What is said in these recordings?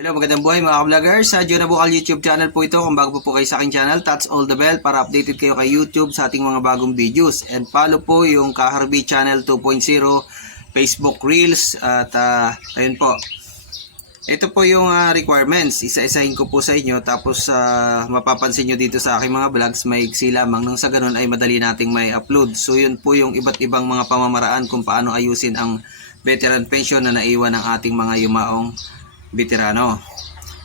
Hello, magandang buhay mga ka-vloggers. Sa John Abukal YouTube channel po ito. Kung bago po kayo sa aking channel, touch all the bell para updated kayo kay YouTube sa ating mga bagong videos. And follow po yung Kaharbi Channel 2.0, Facebook Reels, at ayun po. Ito po yung requirements. Isa-isahin ko po sa inyo. Tapos mapapansin nyo dito sa aking mga vlogs, may iksi lamang. Nang sa ganun ay madali nating may upload. So yun po yung iba't ibang mga pamamaraan kung paano ayusin ang veteran pension na naiwan ng ating mga yumaong veterano.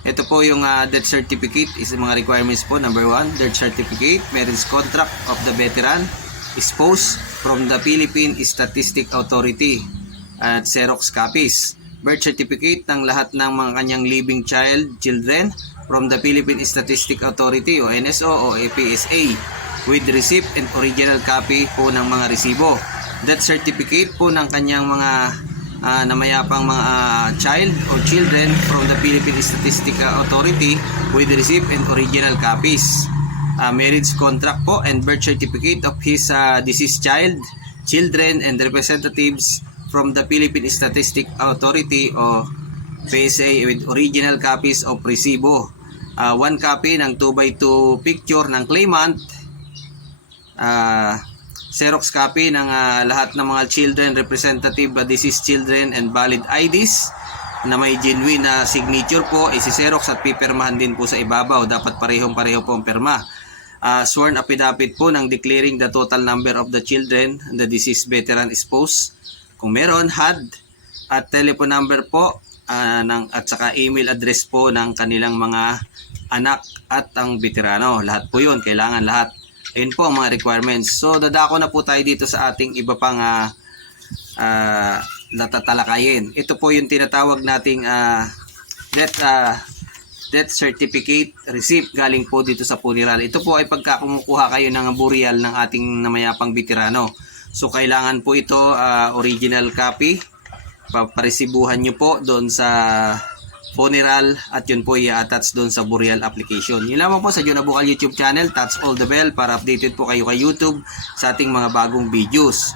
Ito po yung death certificate is mga requirements po. Number 1, death certificate, marriage contract of the veteran, spouse from the Philippine Statistic Authority at Xerox copies. Birth certificate ng lahat ng mga kanyang living children from the Philippine Statistic Authority o NSO o APSA with receipt and original copy po ng mga resibo. Death certificate po ng kanyang mga namayapang mga child or children from the Philippine Statistical Authority with receipt and original copies. Marriage contract po and birth certificate of his deceased children and representatives from the Philippine Statistic Authority o PSA with original copies of resibo. 1 copy ng 2x2 picture ng claimant. Xerox copy ng lahat ng mga children, representative, deceased children, and valid IDs na may genuine na signature po, isi-xerox at pipirmahan din po sa ibabaw. Dapat parehong-pareho po ang pirma. Sworn affidavit po ng declaring the total number of the children and the deceased veteran spouse. Kung meron, HUD at telephone number po at saka email address po ng kanilang mga anak at ang veterano. Lahat po yun, kailangan lahat. Ayun po ang mga requirements. So, dadako na po tayo dito sa ating iba pang natatalakayin. Ito po yung tinatawag nating death certificate receipt galing po dito sa funeral. Ito po ay pagka kumukuha kayo ng burial ng ating namayapang veterano. So, kailangan po ito original copy. Paresibuhan nyo po doon sa funeral at yun po i-attach doon sa burial application. Yun lamang po sa John Abukal YouTube channel. Touch all the bell para updated po kayo kay YouTube sa ating mga bagong videos.